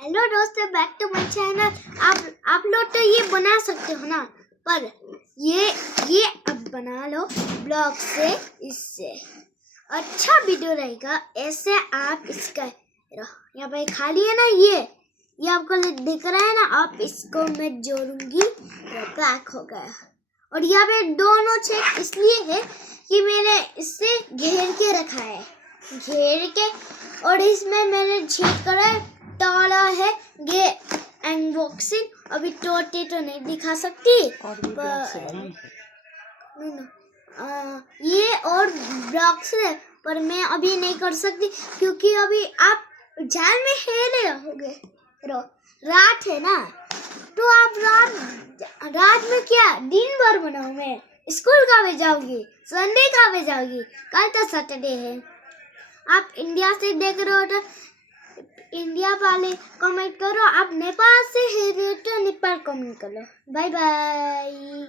Hello दोस्तों, back to my channel. आप लोग तो ये बना सकते हो ना, पर ये अब बना लो ब्लॉक से। इससे अच्छा वीडियो रहेगा। ऐसे आप इसका यहाँ पे खाली है ना, ये आपको दिख रहा है ना, आप इसको मैं जोड़ूंगी। पैक हो गया। और यहाँ पे दोनों चेक इसलिए है कि मैंने इससे घेर के रखा है, और इसमें मैंने चेक करा डाला है। ये अनबॉक्सिंग अभी टोटे तो नहीं दिखा सकती, ये और ब्लॉक से, पर मैं अभी नहीं कर सकती क्योंकि अभी आप जान में हेले रहोगे। रात है ना, तो आप रात में क्या दिन भर बनाओ। मैं स्कूल कब जाओगी, संडे कब जाओगी, कल तो सैटरडे है। आप इंडिया से देख रहे हो तो इंडिया वाले कमेंट करो, आप नेपाल से है तो नेपाल कमेंट करो। Bye bye.